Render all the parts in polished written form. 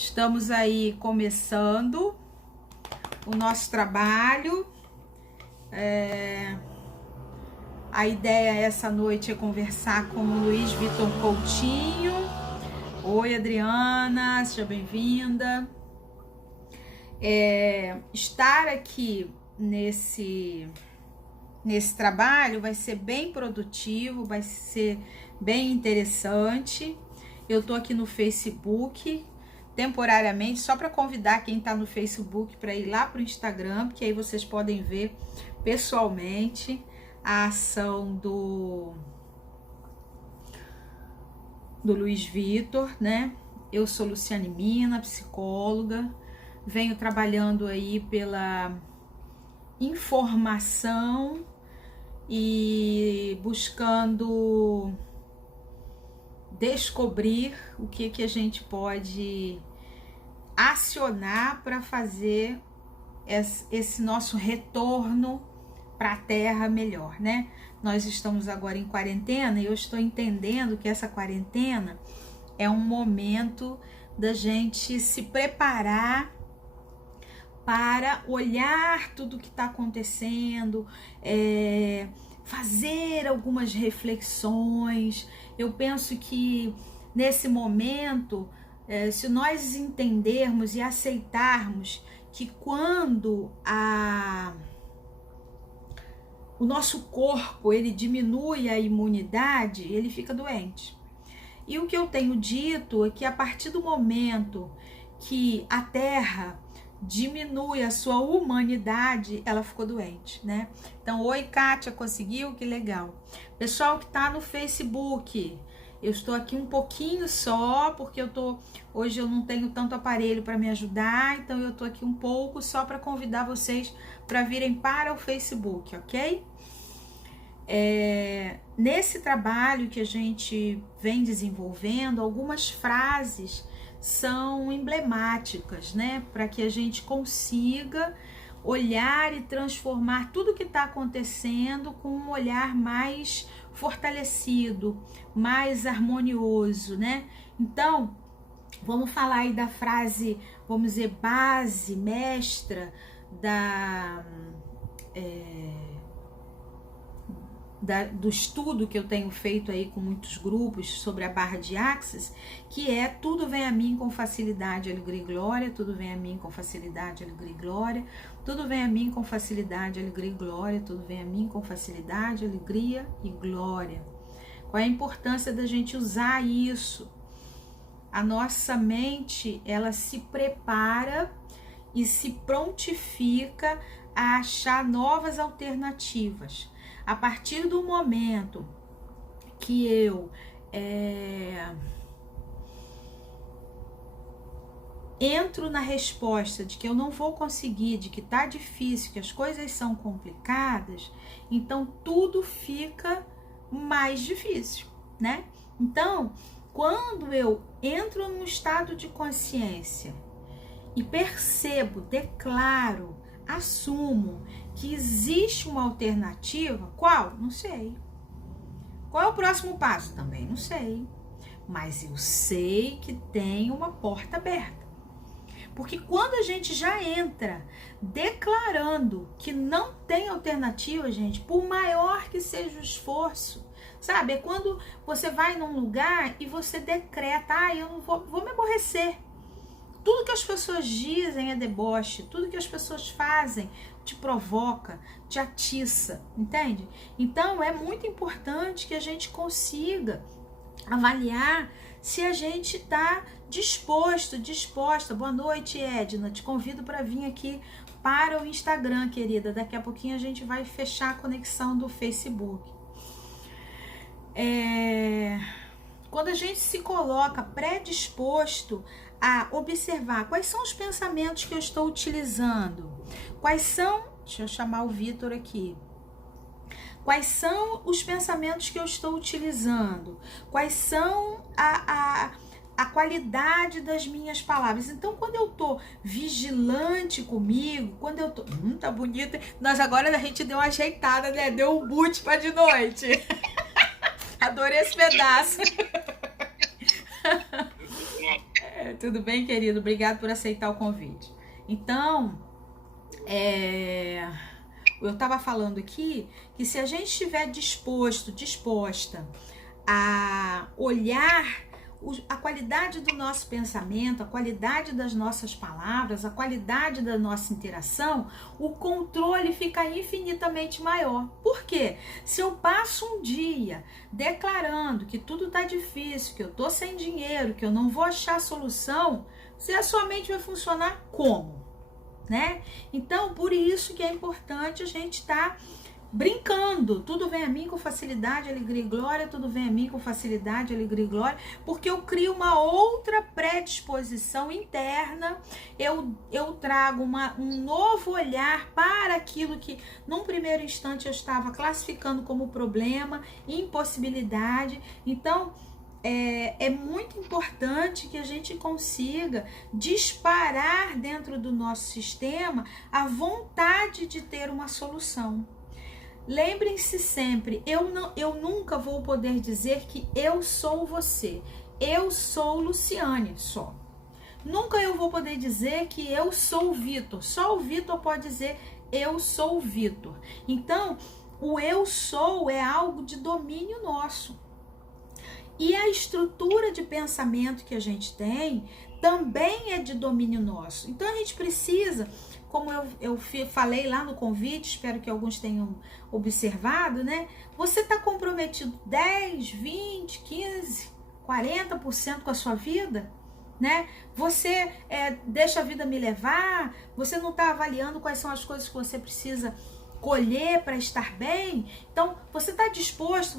Estamos aí começando o nosso trabalho. A ideia essa noite é conversar com o Luiz Vitor Coutinho. Oi, Adriana, seja bem-vinda. Estar aqui nesse trabalho vai ser bem produtivo, vai ser bem interessante. Eu tô aqui no Facebook temporariamente, só para convidar quem tá no Facebook para ir lá pro Instagram, porque aí vocês podem ver pessoalmente a ação do Luiz Vitor, né? Eu sou Luciane Mina, psicóloga, venho trabalhando aí pela informação e buscando descobrir o que a gente pode acionar para fazer esse nosso retorno para a Terra melhor, né? Nós estamos agora em quarentena e eu estou entendendo que essa quarentena é um momento da gente se preparar para olhar tudo que está acontecendo, fazer algumas reflexões. Eu penso que nesse momento, se nós entendermos e aceitarmos que quando o nosso corpo ele diminui a imunidade, ele fica doente. E o que eu tenho dito é que a partir do momento que a Terra diminui a sua humanidade, ela ficou doente, né? Então, oi, Kátia, conseguiu? Que legal. Pessoal que tá no Facebook, eu estou aqui um pouquinho só, porque hoje eu não tenho tanto aparelho para me ajudar, então eu tô aqui um pouco só para convidar vocês para virem para o Facebook, ok? Nesse trabalho que a gente vem desenvolvendo, algumas frases são emblemáticas, né? Para que a gente consiga olhar e transformar tudo que está acontecendo com um olhar mais fortalecido, mais harmonioso, né? Então, vamos falar aí da frase, vamos dizer, base, mestra do estudo que eu tenho feito aí com muitos grupos sobre a barra de Axis, que é: tudo vem a mim com facilidade, alegria e glória, tudo vem a mim com facilidade, alegria e glória, tudo vem a mim com facilidade, alegria e glória, tudo vem a mim com facilidade, alegria e glória. Qual é a importância da gente usar isso? A nossa mente, ela se prepara e se prontifica a achar novas alternativas. A partir do momento que eu entro na resposta de que eu não vou conseguir, de que tá difícil, que as coisas são complicadas, então tudo fica mais difícil, né? Então, quando eu entro num estado de consciência e percebo, declaro, assumo que existe uma alternativa, qual? Não sei. Qual é o próximo passo? Também não sei. Mas eu sei que tem uma porta aberta. Porque quando a gente já entra declarando que não tem alternativa, gente, por maior que seja o esforço, sabe? É quando você vai num lugar e você decreta: eu não vou me aborrecer. Tudo que as pessoas dizem é deboche, tudo que as pessoas fazem te provoca, te atiça, entende? Então é muito importante que a gente consiga avaliar se a gente está disposta. Boa noite, Edna, te convido para vir aqui para o Instagram, querida. Daqui a pouquinho a gente vai fechar a conexão do Facebook. Quando a gente se coloca predisposto a observar quais são os pensamentos que eu estou utilizando, quais são, deixa eu chamar o Vitor aqui, quais são os pensamentos que eu estou utilizando, quais são a qualidade das minhas palavras. Então, quando eu tô vigilante comigo, quando eu tô, tá bonita, nós agora a gente deu uma ajeitada, né, deu um boot pra de noite. Adorei esse pedaço. Tudo bem, querido? Obrigado por aceitar o convite. Então, eu estava falando aqui que se a gente estiver disposta a olhar a qualidade do nosso pensamento, a qualidade das nossas palavras, a qualidade da nossa interação, o controle fica infinitamente maior. Por quê? Se eu passo um dia declarando que tudo tá difícil, que eu tô sem dinheiro, que eu não vou achar solução, a sua mente vai funcionar como? Né? Então, por isso que é importante a gente estar brincando, tudo vem a mim com facilidade, alegria e glória, tudo vem a mim com facilidade, alegria e glória, porque eu crio uma outra predisposição interna, eu trago um novo olhar para aquilo que num primeiro instante eu estava classificando como problema, impossibilidade. Então, é muito importante que a gente consiga disparar dentro do nosso sistema a vontade de ter uma solução. Lembrem-se sempre, eu nunca vou poder dizer que eu sou você, eu sou Luciane só. Nunca eu vou poder dizer que eu sou o Vitor, só o Vitor pode dizer eu sou o Vitor. Então, o eu sou é algo de domínio nosso. E a estrutura de pensamento que a gente tem também é de domínio nosso. Então, a gente precisa, como eu falei lá no convite, espero que alguns tenham observado, né? Você está comprometido 10, 20, 15, 40% com a sua vida, né? Você deixa a vida me levar, você não está avaliando quais são as coisas que você precisa colher para estar bem. Então, você está disposta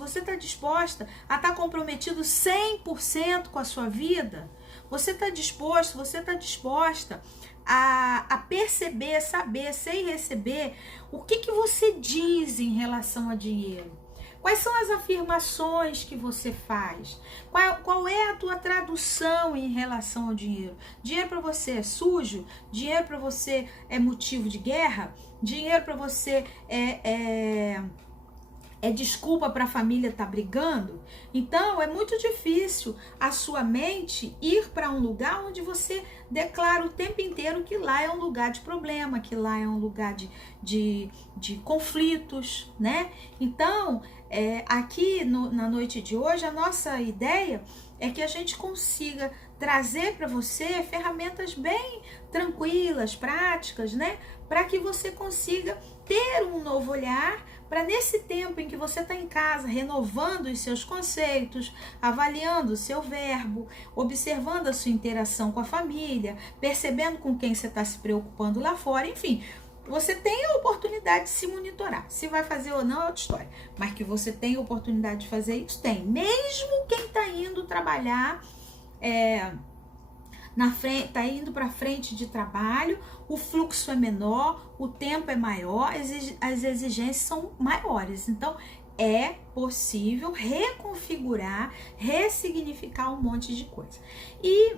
a estar comprometido 100% com a sua vida? Você está disposta a perceber, saber, sem receber, o que você diz em relação a dinheiro? Quais são as afirmações que você faz? Qual é a tua tradução em relação ao dinheiro? Dinheiro para você é sujo? Dinheiro para você é motivo de guerra? Dinheiro para você é desculpa para a família estar brigando? Então, é muito difícil a sua mente ir para um lugar onde você declara o tempo inteiro que lá é um lugar de problema, que lá é um lugar de conflitos, né? Então, aqui na noite de hoje, a nossa ideia é que a gente consiga trazer para você ferramentas bem tranquilas, práticas, né? Para que você consiga ter um novo olhar, para nesse tempo em que você está em casa, renovando os seus conceitos, avaliando o seu verbo, observando a sua interação com a família, percebendo com quem você está se preocupando lá fora, enfim, você tem a oportunidade de se monitorar. Se vai fazer ou não é outra história, mas que você tem a oportunidade de fazer isso, tem. Mesmo quem está indo trabalhar, tá indo para frente de trabalho, o fluxo é menor, o tempo é maior, as exigências são maiores. Então, é possível reconfigurar, ressignificar um monte de coisa. E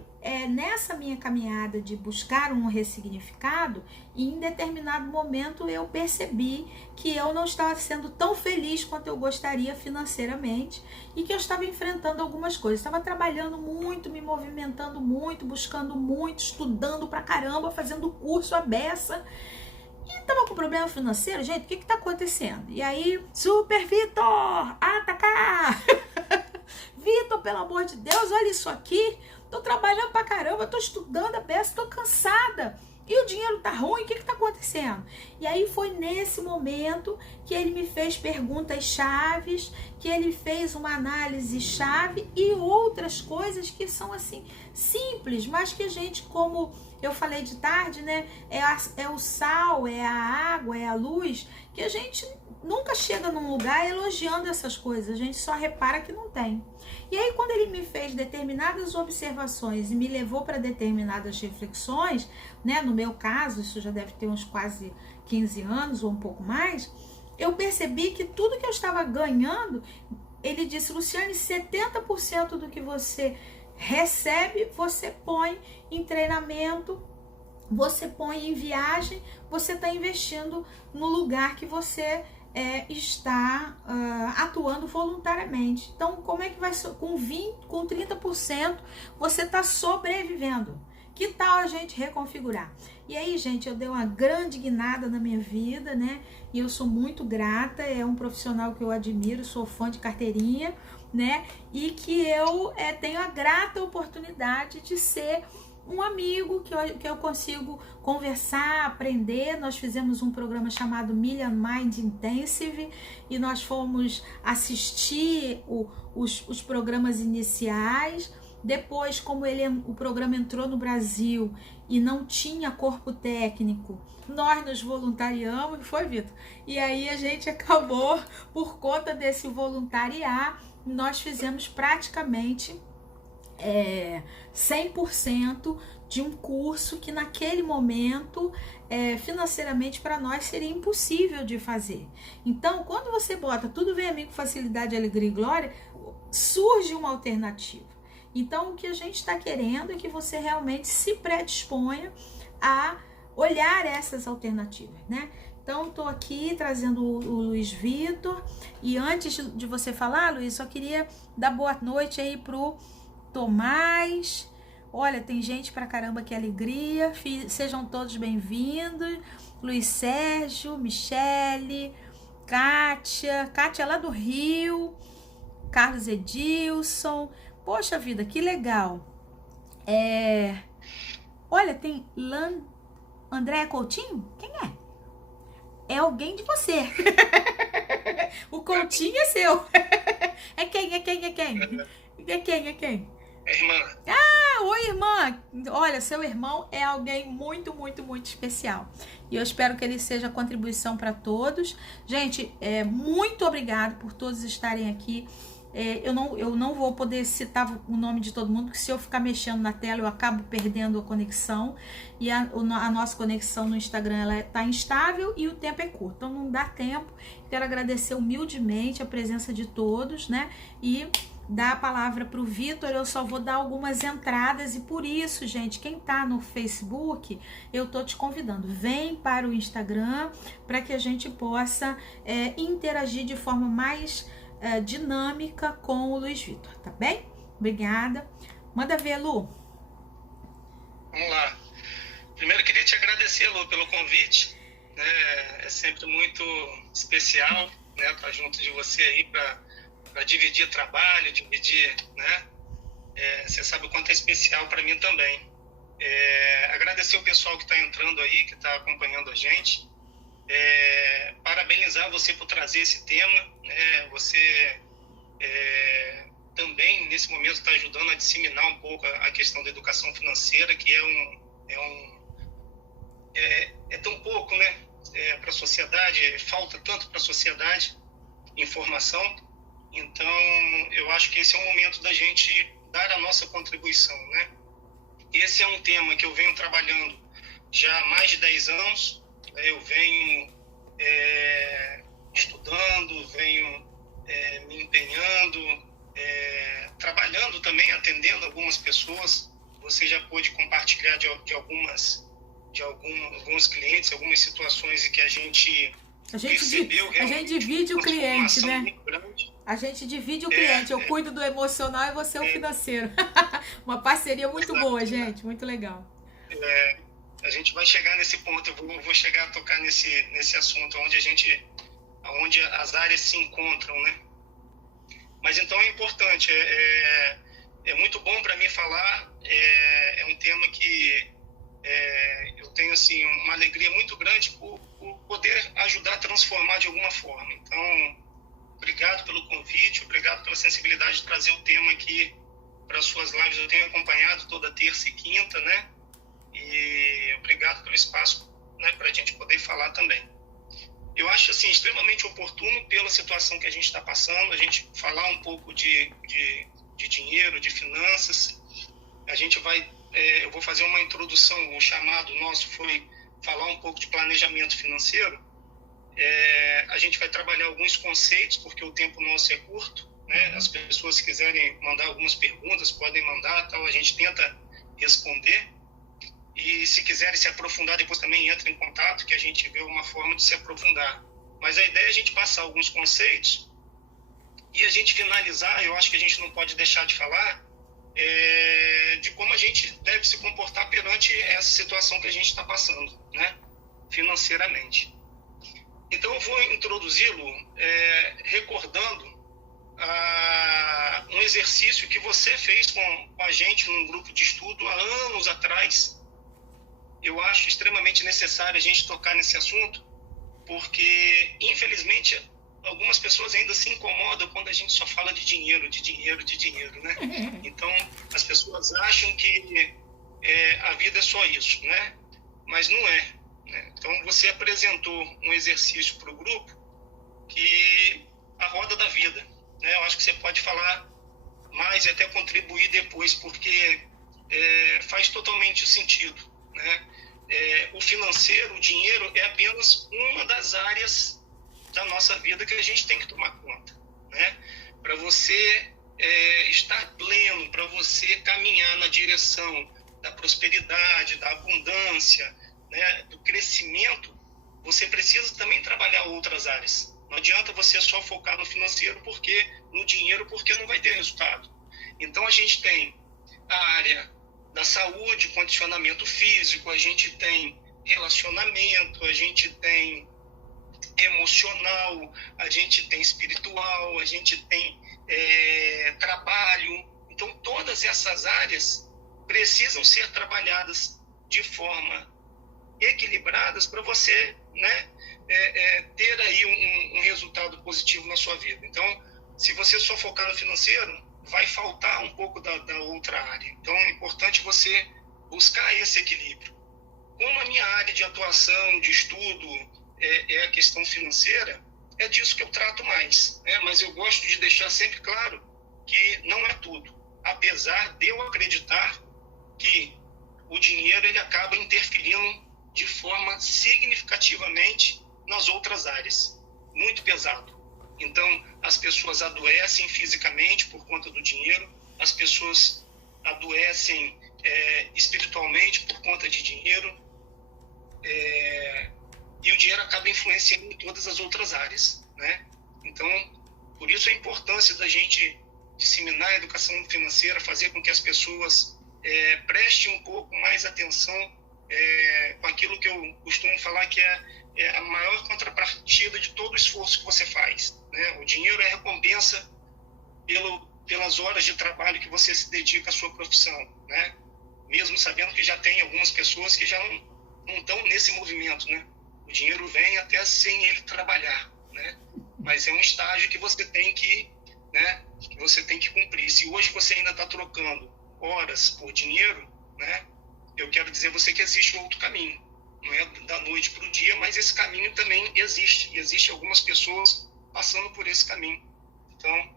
nessa minha caminhada de buscar um ressignificado, em determinado momento eu percebi que eu não estava sendo tão feliz quanto eu gostaria financeiramente e que eu estava enfrentando algumas coisas. Estava trabalhando muito, me movimentando muito, buscando muito, estudando pra caramba, fazendo curso à beça. E tava com problema financeiro, gente, o que tá acontecendo? E aí, Super Vitor, atacar! Vitor, pelo amor de Deus, olha isso aqui, tô trabalhando pra caramba, tô estudando a beça, tô cansada. E o dinheiro tá ruim, o que tá acontecendo? E aí foi nesse momento que ele me fez perguntas chaves, que ele fez uma análise chave e outras coisas que são assim, simples, mas que a gente, como eu falei de tarde, né? É o sal, é a água, é a luz, que a gente nunca chega num lugar elogiando essas coisas, a gente só repara que não tem. E aí, quando ele me fez determinadas observações e me levou para determinadas reflexões, né? No meu caso, isso já deve ter uns quase 15 anos ou um pouco mais, eu percebi que tudo que eu estava ganhando, ele disse, Luciane, 70% do que você recebe, você põe em treinamento, você põe em viagem, você está investindo no lugar que você está atuando voluntariamente. Então, como é que vai com 30% você está sobrevivendo? Que tal a gente reconfigurar? E aí, gente, eu dei uma grande guinada na minha vida, né? E eu sou muito grata, é um profissional que eu admiro, sou fã de carteirinha, né? E que eu tenho a grata oportunidade de ser um amigo que eu consigo conversar, aprender. Nós fizemos um programa chamado Million Mind Intensive e nós fomos assistir os programas iniciais. Depois, como o programa entrou no Brasil e não tinha corpo técnico, nós nos voluntariamos, foi, Vitor? E aí a gente acabou, por conta desse voluntariar, nós fizemos praticamente 100% de um curso que naquele momento financeiramente para nós seria impossível de fazer. Então, quando você bota tudo vem a mim com facilidade, alegria e glória, surge uma alternativa. Então, o que a gente está querendo é que você realmente se predisponha a olhar essas alternativas, né? Então, estou aqui trazendo o Luiz Vitor. E antes de você falar, Luiz, só queria dar boa noite aí pro Tomás. Olha, tem gente pra caramba, que alegria. Sejam todos bem-vindos. Luiz Sérgio, Michele, Kátia lá do Rio, Carlos Edilson. Poxa vida, que legal. Olha, tem Andréa Coutinho? Quem é? É alguém de você. O Coutinho é seu. É quem? É quem? É irmã. Oi, irmã. Olha, seu irmão é alguém muito, muito, muito especial. E eu espero que ele seja contribuição para todos. Gente, muito obrigado por todos estarem aqui. Eu não vou poder citar o nome de todo mundo, porque se eu ficar mexendo na tela eu acabo perdendo a conexão, e a nossa conexão no Instagram ela está instável e o tempo é curto, então não dá tempo. Quero agradecer humildemente a presença de todos, né? E dar a palavra para o Vitor. Eu só vou dar algumas entradas, e por isso, gente, quem tá no Facebook, eu tô te convidando, vem para o Instagram para que a gente possa interagir de forma mais dinâmica com o Luiz Vitor, tá bem? Obrigada. Manda ver, Lu. Vamos lá. Primeiro, queria te agradecer, Lu, pelo convite. É sempre muito especial, né, estar junto de você aí para dividir trabalho, né? Você sabe o quanto é especial para mim também. Agradecer o pessoal que está entrando aí, que está acompanhando a gente. Parabenizar você por trazer esse tema, né? Você também nesse momento está ajudando a disseminar um pouco a questão da educação financeira, que é tão pouco, né, para a sociedade, falta tanto para a sociedade informação. Então eu acho que esse é o momento da gente dar a nossa contribuição, né? Esse é um tema que eu venho trabalhando já há mais de 10 anos. Eu venho estudando, venho me empenhando, trabalhando também, atendendo algumas pessoas. Você já pôde compartilhar de alguns clientes, algumas situações em que a gente percebeu realmente. A gente divide o cliente, né? A gente divide o cliente. Eu cuido do emocional e você é o financeiro. Uma parceria muito boa, gente. Muito legal. A gente vai chegar nesse ponto, eu vou chegar a tocar nesse assunto, onde as áreas se encontram, né? Mas então é importante, é muito bom para mim falar, é um tema que eu tenho assim, uma alegria muito grande por poder ajudar a transformar de alguma forma. Então, obrigado pelo convite, obrigado pela sensibilidade de trazer o tema aqui para as suas lives. Eu tenho acompanhado toda terça e quinta, né? E obrigado pelo espaço, né, para a gente poder falar também. Eu acho assim, extremamente oportuno, pela situação que a gente está passando, a gente falar um pouco de dinheiro, de finanças. Eu vou fazer uma introdução, o chamado nosso foi falar um pouco de planejamento financeiro. A gente vai trabalhar alguns conceitos, porque o tempo nosso é curto, né? As pessoas, se quiserem mandar algumas perguntas, podem mandar, tal, a gente tenta responder. E se quiserem se aprofundar, depois também entra em contato, que a gente vê uma forma de se aprofundar. Mas a ideia é a gente passar alguns conceitos e a gente finalizar. Eu acho que a gente não pode deixar de falar de como a gente deve se comportar perante essa situação que a gente está passando, né, financeiramente. Então eu vou introduzi-lo recordando um exercício que você fez com a gente num grupo de estudo há anos atrás. Eu acho extremamente necessário a gente tocar nesse assunto, porque, infelizmente, algumas pessoas ainda se incomodam quando a gente só fala de dinheiro, né? Então, as pessoas acham que a vida é só isso, né? Mas não é, né? Então, você apresentou um exercício para o grupo que a roda da vida, né? Eu acho que você pode falar mais e até contribuir depois, porque faz totalmente sentido, né? O financeiro, o dinheiro, é apenas uma das áreas da nossa vida que a gente tem que tomar conta, né? Para você estar pleno, para você caminhar na direção da prosperidade, da abundância, né, do crescimento, você precisa também trabalhar outras áreas. Não adianta você só focar no financeiro, no dinheiro, porque não vai ter resultado. Então a gente tem a área da saúde, condicionamento físico, a gente tem relacionamento, a gente tem emocional, a gente tem espiritual, a gente tem trabalho. Então todas essas áreas precisam ser trabalhadas de forma equilibradas para você, né, ter aí um resultado positivo na sua vida. Então, se você só focar no financeiro, vai faltar um pouco da outra área. Então, é importante você buscar esse equilíbrio. Como a minha área de atuação, de estudo, é a questão financeira, é disso que eu trato mais, né? Mas eu gosto de deixar sempre claro que não é tudo. Apesar de eu acreditar que o dinheiro ele acaba interferindo de forma significativamente nas outras áreas. Muito pesado. Então, as pessoas adoecem fisicamente por conta do dinheiro, as pessoas adoecem espiritualmente por conta de dinheiro, e o dinheiro acaba influenciando em todas as outras áreas, né? Então, por isso a importância da gente disseminar a educação financeira, fazer com que as pessoas prestem um pouco mais atenção com aquilo que eu costumo falar que é a maior contrapartida de todo o esforço que você faz, né? O dinheiro é recompensa pelas horas de trabalho que você se dedica à sua profissão, né? Mesmo sabendo que já tem algumas pessoas que já não estão nesse movimento, né? O dinheiro vem até sem ele trabalhar, né? Mas é um estágio que você tem que, né, que você tem que cumprir. Se hoje você ainda está trocando horas por dinheiro, né, eu quero dizer a você que existe outro caminho. Não é da noite para o dia, mas esse caminho também existe. E existem algumas pessoas passando por esse caminho. Então,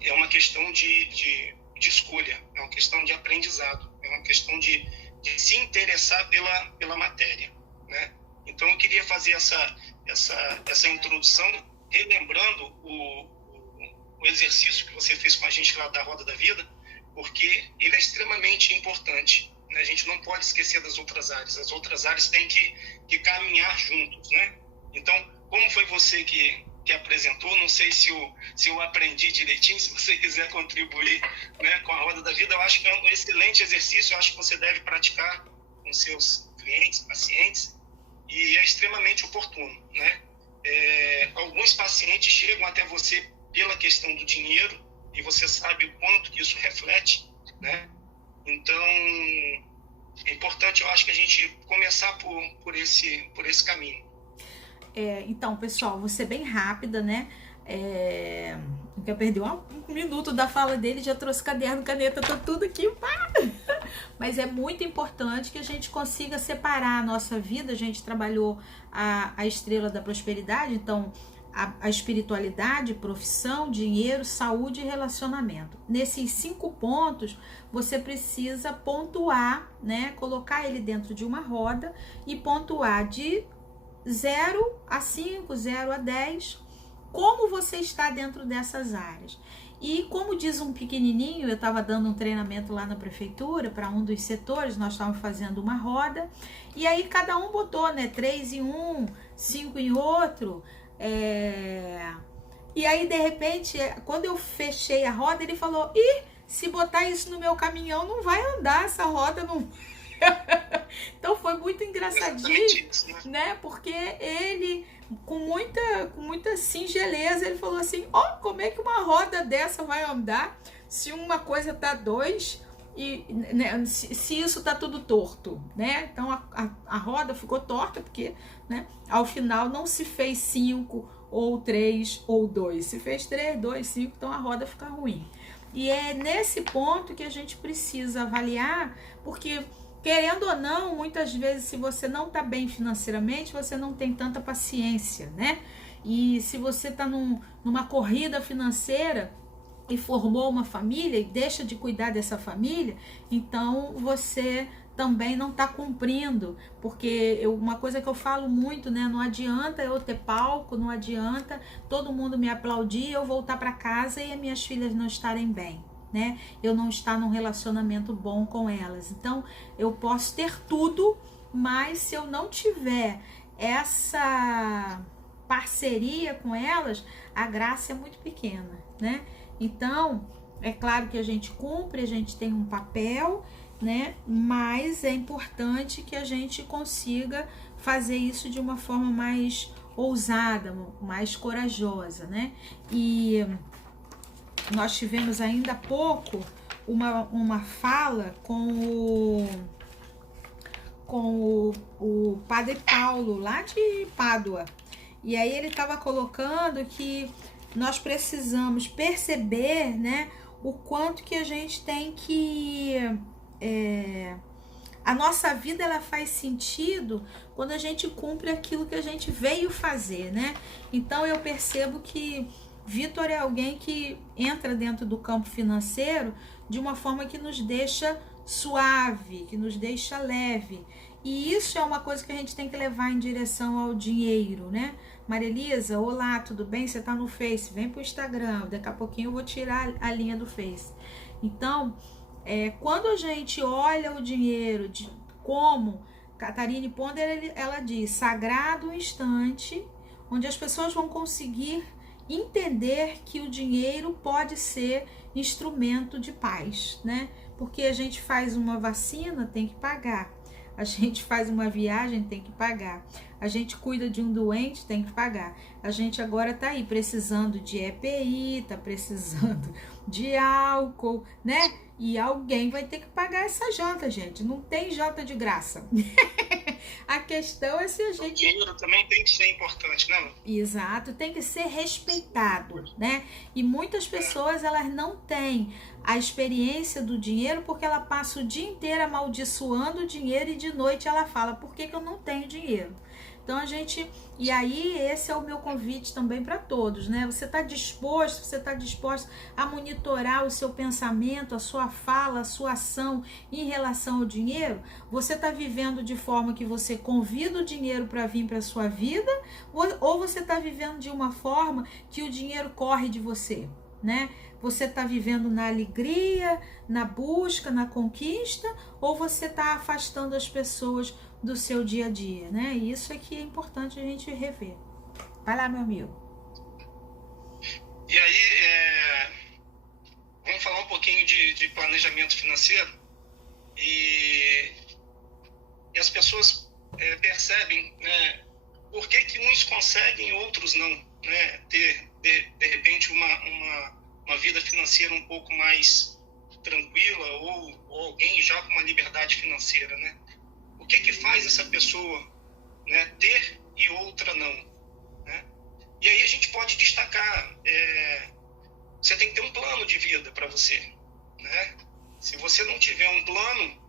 é uma questão de escolha, é uma questão de aprendizado, é uma questão de se interessar pela matéria, né? Então, eu queria fazer essa introdução, relembrando o exercício que você fez com a gente lá da Roda da Vida, porque ele é extremamente importante, né? A gente não pode esquecer das outras áreas. As outras áreas têm que caminhar juntos, né? Então, como foi você que apresentou, não sei se eu aprendi direitinho, se você quiser contribuir, né, com a Roda da Vida, eu acho que é um excelente exercício, eu acho que você deve praticar com seus clientes, pacientes, e é extremamente oportuno, né? Alguns pacientes chegam até você pela questão do dinheiro, e você sabe o quanto que isso reflete, né? Então, é importante, eu acho, que a gente começar por esse caminho. Então, pessoal, vou ser bem rápida, né? Eu perdi um minuto da fala dele, já trouxe caderno, caneta, tá tudo aqui. Mas é muito importante que a gente consiga separar a nossa vida. A gente trabalhou a estrela da prosperidade, então a espiritualidade, profissão, dinheiro, saúde e relacionamento. Nesses 5 pontos, você precisa pontuar, né? Colocar ele dentro de uma roda e pontuar de 0 a 5, 0 a 10, como você está dentro dessas áreas. E como diz um pequenininho, eu estava dando um treinamento lá na prefeitura para um dos setores, nós estávamos fazendo uma roda, e aí cada um botou, né, 3 em um, 5 em outro, E aí, de repente, quando eu fechei a roda, ele falou: ih, se botar isso no meu caminhão, não vai andar, essa roda não. Então foi muito engraçadinho, né? Porque ele, com muita singeleza, ele falou assim: ó, como é que uma roda dessa vai andar se uma coisa tá 2 e, né, se isso tá tudo torto, né? Então a roda ficou torta porque, né, ao final não se fez 5 ou 3 ou 2, se fez 3, 2, 5, então a roda fica ruim. E é nesse ponto que a gente precisa avaliar, porque querendo ou não, muitas vezes, se você não está bem financeiramente, você não tem tanta paciência, né? E se você está numa corrida financeira e formou uma família e deixa de cuidar dessa família, então você também não está cumprindo, porque uma coisa que eu falo muito, né? Não adianta eu ter palco, não adianta todo mundo me aplaudir, eu voltar para casa e as minhas filhas não estarem bem, né? Eu não estar num relacionamento bom com elas. Então, eu posso ter tudo, mas se eu não tiver essa parceria com elas, a graça é muito pequena, né? Então, é claro que a gente cumpre, a gente tem um papel, né? Mas é importante que a gente consiga fazer isso de uma forma mais ousada, mais corajosa, né? E nós tivemos ainda há pouco uma fala com o Padre Paulo, lá de Pádua. E aí ele estava colocando que nós precisamos perceber, né, o quanto que a gente tem que... a nossa vida, ela faz sentido quando a gente cumpre aquilo que a gente veio fazer, né? Então eu percebo que Vitor é alguém que entra dentro do campo financeiro de uma forma que nos deixa suave, que nos deixa leve. E isso é uma coisa que a gente tem que levar em direção ao dinheiro, né? Maria Elisa, olá, tudo bem? Você tá no Face? Vem pro Instagram, daqui a pouquinho eu vou tirar a linha do Face. Então, quando a gente olha o dinheiro como Catharine Ponder, ela diz, sagrado instante, onde as pessoas vão conseguir entender que o dinheiro pode ser instrumento de paz, né? Porque a gente faz uma vacina, tem que pagar. A gente faz uma viagem, tem que pagar. A gente cuida de um doente, tem que pagar. A gente agora tá aí precisando de EPI, tá precisando de álcool, né? E alguém vai ter que pagar essa janta, gente. Não tem janta de graça. A questão é se a gente... O dinheiro também tem que ser importante, né? Exato, tem que ser respeitado, né? E muitas pessoas, elas não têm a experiência do dinheiro porque ela passa o dia inteiro amaldiçoando o dinheiro e de noite ela fala, por que eu não tenho dinheiro? Então a gente, e aí esse é o meu convite também para todos, né? Você está disposto a monitorar o seu pensamento, a sua fala, a sua ação em relação ao dinheiro? Você está vivendo de forma que você convida o dinheiro para vir para a sua vida? Ou você está vivendo de uma forma que o dinheiro corre de você, né? Você está vivendo na alegria, na busca, na conquista, ou você está afastando as pessoas do seu dia a dia, né? E isso aqui é importante a gente rever. Vai lá, meu amigo. E aí, vamos falar um pouquinho de planejamento financeiro. E as pessoas percebem, né, por que uns conseguem e outros não, né? Ter, de repente, uma vida financeira um pouco mais tranquila ou alguém já com uma liberdade financeira, né? O que faz essa pessoa, né, ter e outra não, né? E aí a gente pode destacar, você tem que ter um plano de vida para você, né? Se você não tiver um plano,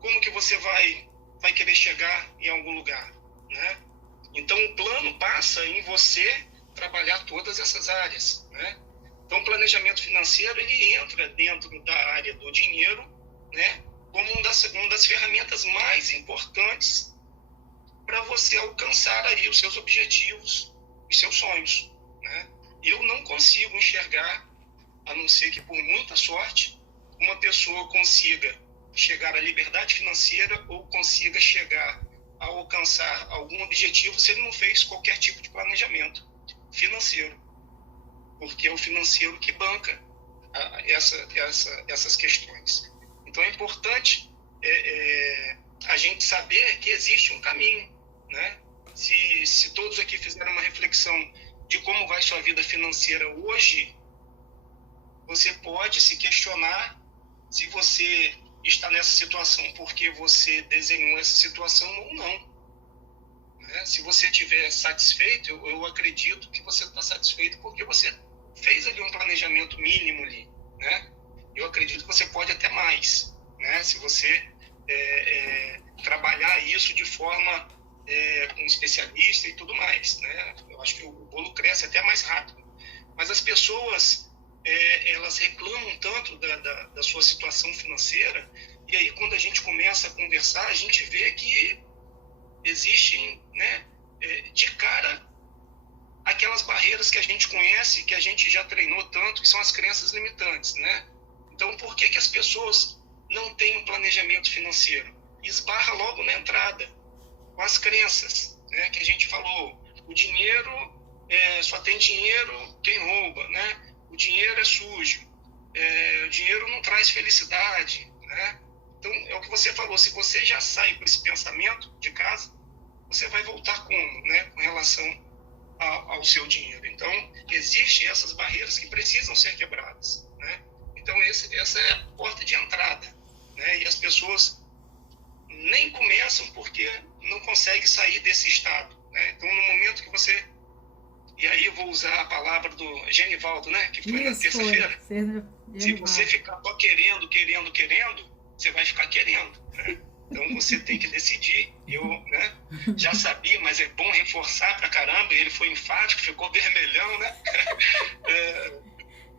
como que você vai querer chegar em algum lugar, né? Então o plano passa em você trabalhar todas essas áreas, né? Então o planejamento financeiro, ele entra dentro da área do dinheiro, né, como uma das ferramentas mais importantes para você alcançar aí os seus objetivos e seus sonhos, né? Eu não consigo enxergar, a não ser que por muita sorte, uma pessoa consiga chegar à liberdade financeira ou consiga chegar a alcançar algum objetivo se ele não fez qualquer tipo de planejamento financeiro, porque é o financeiro que banca essas questões. Então é importante a gente saber que existe um caminho, né? Se todos aqui fizerem uma reflexão de como vai sua vida financeira hoje, você pode se questionar se você está nessa situação porque você desenhou essa situação ou não. Né? Se você estiver satisfeito, eu acredito que você está satisfeito porque você fez ali um planejamento mínimo ali, né? Eu acredito que você pode até mais, né? Se você trabalhar isso de forma com um especialista e tudo mais, né? Eu acho que o bolo cresce até mais rápido. Mas as pessoas, elas reclamam tanto da sua situação financeira, e aí quando a gente começa a conversar, a gente vê que existem, né, de cara, aquelas barreiras que a gente conhece, que a gente já treinou tanto, que são as crenças limitantes, né? Então, por que as pessoas não têm um planejamento financeiro? Esbarra logo na entrada, com as crenças, né, que a gente falou. O dinheiro, só tem dinheiro quem rouba, né? O dinheiro é sujo, o dinheiro não traz felicidade, né? Então, é o que você falou, se você já sai com esse pensamento de casa, você vai voltar como, né, com relação ao seu dinheiro. Então, existem essas barreiras que precisam ser quebradas, né? Então, essa é a porta de entrada, né? E as pessoas nem começam porque não conseguem sair desse estado, né? Então, no momento que você... E aí eu vou usar a palavra do Genivaldo, né? Que foi na terça-feira. Se você ficar só querendo, você vai ficar querendo, né? Então você tem que decidir. Eu, né, já sabia, mas é bom reforçar pra caramba. Ele foi enfático, ficou vermelhão, né?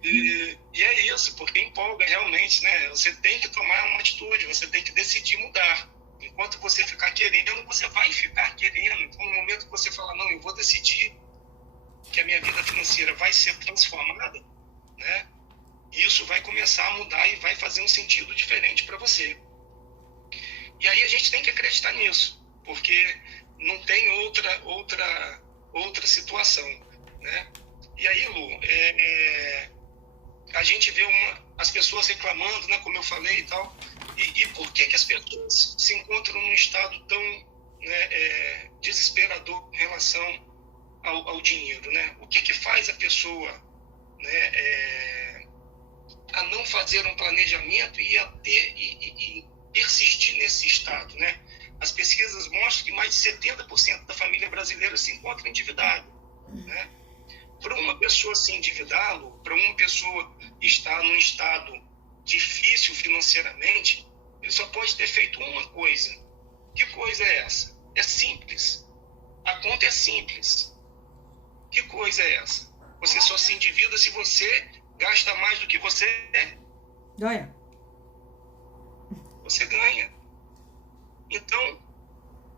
E é isso, porque empolga realmente, né? Você tem que tomar uma atitude, você tem que decidir mudar. Enquanto você ficar querendo, você vai ficar querendo. Então, no momento que você fala, não, eu vou decidir que a minha vida financeira vai ser transformada, né? Isso vai começar a mudar e vai fazer um sentido diferente para você. E aí a gente tem que acreditar nisso, porque não tem outra situação, né? E aí, Lu, a gente vê as pessoas reclamando, né, como eu falei e tal, e por que as pessoas se encontram num estado tão, né, desesperador em relação ao dinheiro, né? O que faz a pessoa, né, a não fazer um planejamento e persistir nesse estado, né? As pesquisas mostram que mais de 70% da família brasileira se encontra endividada, né? Para uma pessoa se endividar, para uma pessoa estar num estado difícil financeiramente, ele só pode ter feito uma coisa. Que coisa é essa? É simples. A conta é simples. Que coisa é essa? Você só se endivida se você gasta mais do que você ganha. Você ganha. Então,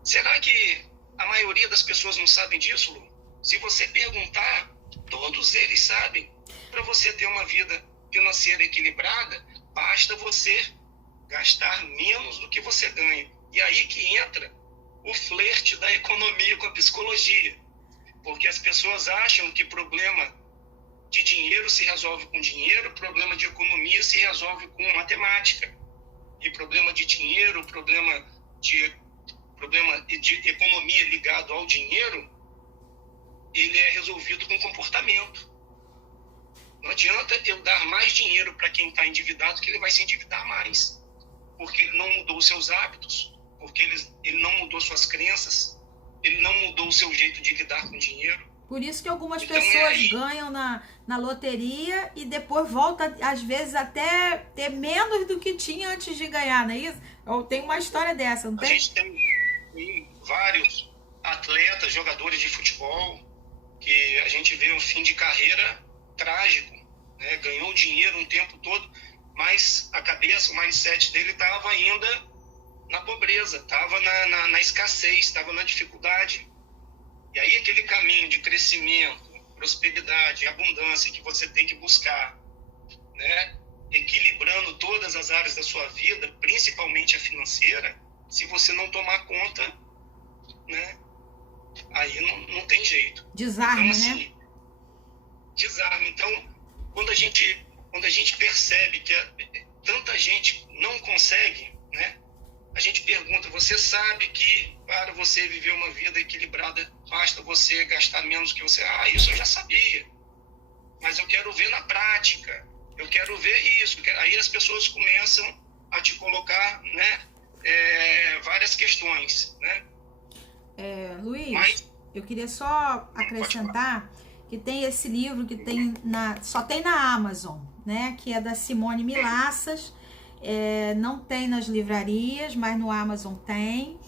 será que a maioria das pessoas não sabem disso, Lu? Se você perguntar, todos eles sabem. Para você ter uma vida financeira equilibrada, basta você gastar menos do que você ganha. E aí que entra o flerte da economia com a psicologia. Porque as pessoas acham que problema de dinheiro se resolve com dinheiro, problema de economia se resolve com matemática. E problema de dinheiro, problema de economia ligado ao dinheiro, ele é resolvido com comportamento. Não adianta eu dar mais dinheiro para quem está endividado, que ele vai se endividar mais. Porque ele não mudou os seus hábitos, porque ele não mudou suas crenças, ele não mudou o seu jeito de lidar com dinheiro. Por isso que algumas pessoas ganham na loteria e depois volta, às vezes, até ter menos do que tinha antes de ganhar, não é isso? Tem uma história dessa, não tem? A gente tem vários atletas, jogadores de futebol, que a gente vê um fim de carreira trágico, né? Ganhou dinheiro um tempo todo, mas a cabeça, o mindset dele estava ainda na pobreza, estava na escassez, estava na dificuldade. E aí aquele caminho de crescimento, prosperidade, abundância que você tem que buscar, né? Equilibrando todas as áreas da sua vida, principalmente a financeira, se você não tomar conta, né? Aí não tem jeito. Desarma, então, assim, né? Desarma. Então, quando a gente percebe que tanta gente não consegue, né? A gente pergunta, você sabe que para você viver uma vida equilibrada, basta você gastar menos do que você... isso eu já sabia. Mas eu quero ver na prática. Eu quero ver isso. Aí as pessoas começam a te colocar, né, várias questões, né? Luiz, eu queria só acrescentar que tem esse livro que tem só tem na Amazon, né? Que é da Simone Milassas. Não tem nas livrarias, mas no Amazon tem.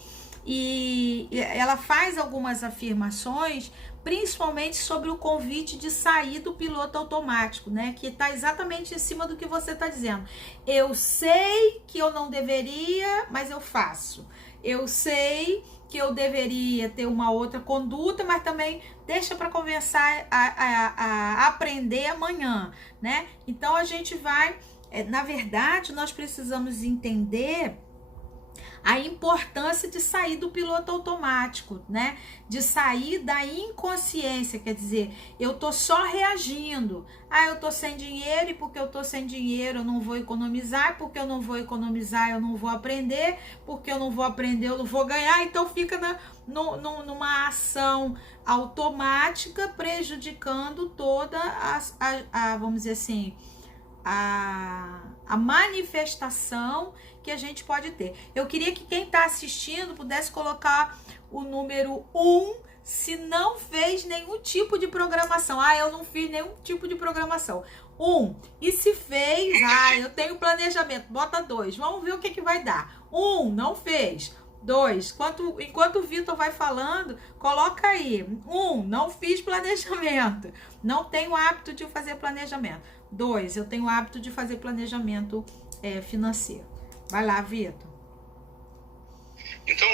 E ela faz algumas afirmações, principalmente sobre o convite de sair do piloto automático, né? Que está exatamente em cima do que você está dizendo. Eu sei que eu não deveria, mas eu faço. Eu sei que eu deveria ter uma outra conduta, mas também deixa para conversar a aprender amanhã, né? Então a gente vai, na verdade, nós precisamos entender a importância de sair do piloto automático, né? De sair da inconsciência, quer dizer, eu tô só reagindo. Eu tô sem dinheiro e porque eu tô sem dinheiro eu não vou economizar, porque eu não vou economizar eu não vou aprender, porque eu não vou aprender eu não vou ganhar, então fica numa ação automática prejudicando toda vamos dizer assim, a manifestação que a gente pode ter. Eu queria que quem está assistindo pudesse colocar o número 1 se não fez nenhum tipo de programação. Eu não fiz nenhum tipo de programação. 1. E se fez, eu tenho planejamento. Bota 2. Vamos ver o que vai dar. 1, não fez. 2, enquanto o Vitor vai falando, coloca aí. 1, não fiz planejamento. Não tenho hábito de fazer planejamento. 2, eu tenho o hábito de fazer planejamento financeiro. Vai lá, Vitor. Então,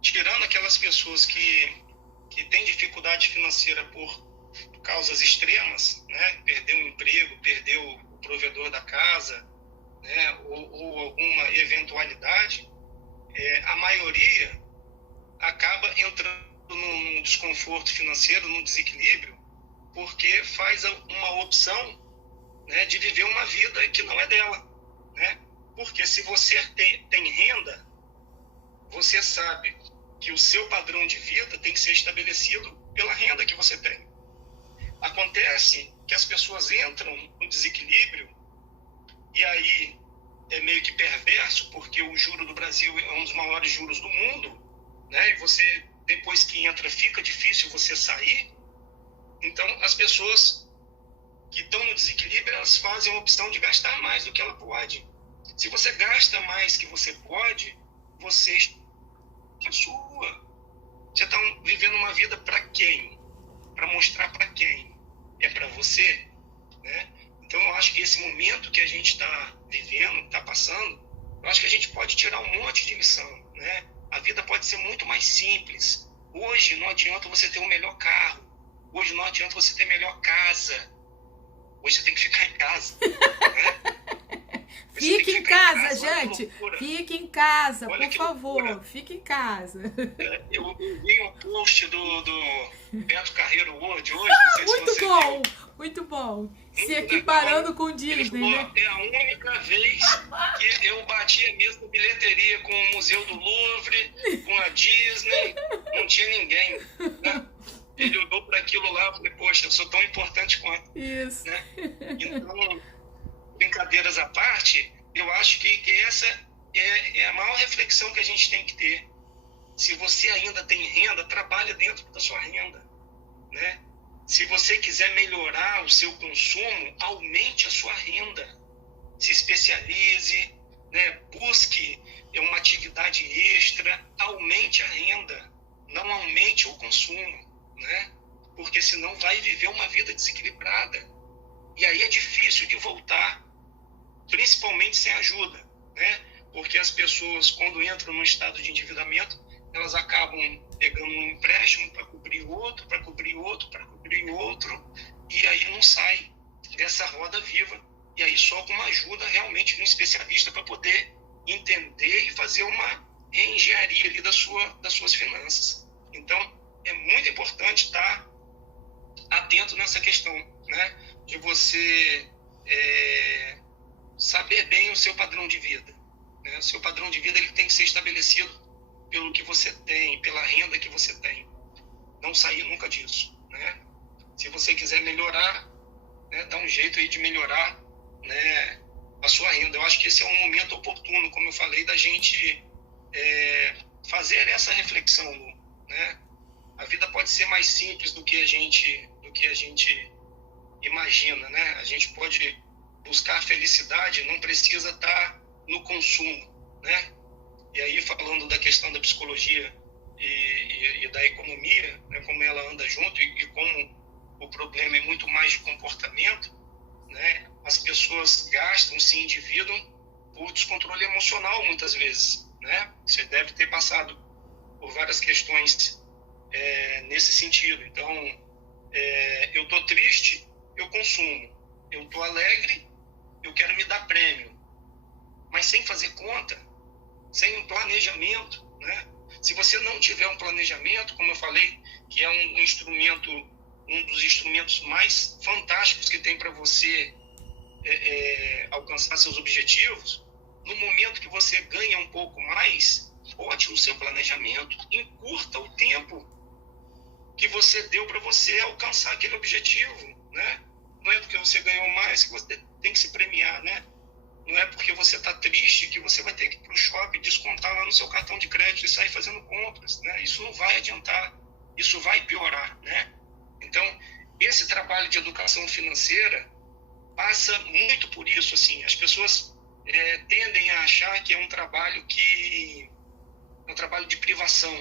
tirando aquelas pessoas que têm dificuldade financeira por causas extremas, né? Perdeu o emprego, perdeu o provedor da casa, né? ou alguma eventualidade, a maioria acaba entrando num desconforto financeiro, num desequilíbrio, porque faz uma opção, né, de viver uma vida que não é dela, né? Porque se você tem renda, você sabe que o seu padrão de vida tem que ser estabelecido pela renda que você tem. Acontece que as pessoas entram no desequilíbrio e aí é meio que perverso, porque o juro do Brasil é um dos maiores juros do mundo, né? E você, depois que entra, fica difícil você sair. Então, as pessoas que estão no desequilíbrio, elas fazem a opção de gastar mais do que ela pode. Se você gasta mais que você pode, você é sua. Você está vivendo uma vida para quem? Para mostrar para quem? É para você, né? Então, eu acho que esse momento que a gente está vivendo, está passando, eu acho que a gente pode tirar um monte de lição, né? A vida pode ser muito mais simples. Hoje não adianta você ter um melhor carro. Hoje não adianta você ter melhor casa. Hoje você tem que ficar em casa. Né? Fique em casa, gente. Fique em casa, por favor. Fique em casa. Eu vi um post do Beto Carreiro World hoje. Não sei muito se você bom, viu. muito bom. Se equiparando com o Disney, falou, né? É a única vez que eu bati a mesma bilheteria com o Museu do Louvre, com a Disney. Não tinha ninguém, né? Ele olhou para aquilo lá e falou, poxa, eu sou tão importante quanto. Isso. Né? Então, brincadeiras à parte, eu acho que essa é a maior reflexão que a gente tem que ter. Se você ainda tem renda, trabalha dentro da sua renda. Né? Se você quiser melhorar o seu consumo, aumente a sua renda. Se especialize, né? Busque uma atividade extra, aumente a renda, não aumente o consumo. Né? Porque senão vai viver uma vida desequilibrada. E aí é difícil de voltar, principalmente sem ajuda, né? Porque as pessoas, quando entram num estado de endividamento, elas acabam pegando um empréstimo para cobrir outro, para cobrir outro, para cobrir outro, e aí não sai dessa roda viva. E aí só com uma ajuda realmente de um especialista para poder entender e fazer reengenharia ali das suas finanças. Então, é muito importante estar atento nessa questão, né? De você saber bem o seu padrão de vida, né? O seu padrão de vida ele tem que ser estabelecido pelo que você tem, pela renda que você tem. Não sair nunca disso, né? Se você quiser melhorar, né, dá um jeito aí de melhorar, né, a sua renda. Eu acho que esse é um momento oportuno, como eu falei, da gente fazer essa reflexão, né? A vida pode ser mais simples do que a gente imagina, né? A gente pode buscar a felicidade, não precisa estar no consumo, né? E aí, falando da questão da psicologia e da economia, né, como ela anda junto e como o problema é muito mais de comportamento, né? As pessoas gastam, se endividam por descontrole emocional muitas vezes, né? Você deve ter passado por várias questões nesse sentido. Então, eu tô triste, eu consumo. Eu tô alegre, eu quero me dar prêmio. Mas sem fazer conta, sem um planejamento, né? Se você não tiver um planejamento, como eu falei, que é um dos instrumentos mais fantásticos que tem para você alcançar seus objetivos, no momento que você ganha um pouco mais, bote o seu planejamento, encurta o tempo que você deu para você alcançar aquele objetivo, né? Não é porque você ganhou mais que você tem que se premiar, né? Não é porque você está triste que você vai ter que ir para o shopping, descontar lá no seu cartão de crédito e sair fazendo compras, né? Isso não vai adiantar, isso vai piorar, né? Então, esse trabalho de educação financeira passa muito por isso, assim. As pessoas tendem a achar que é um trabalho de privação,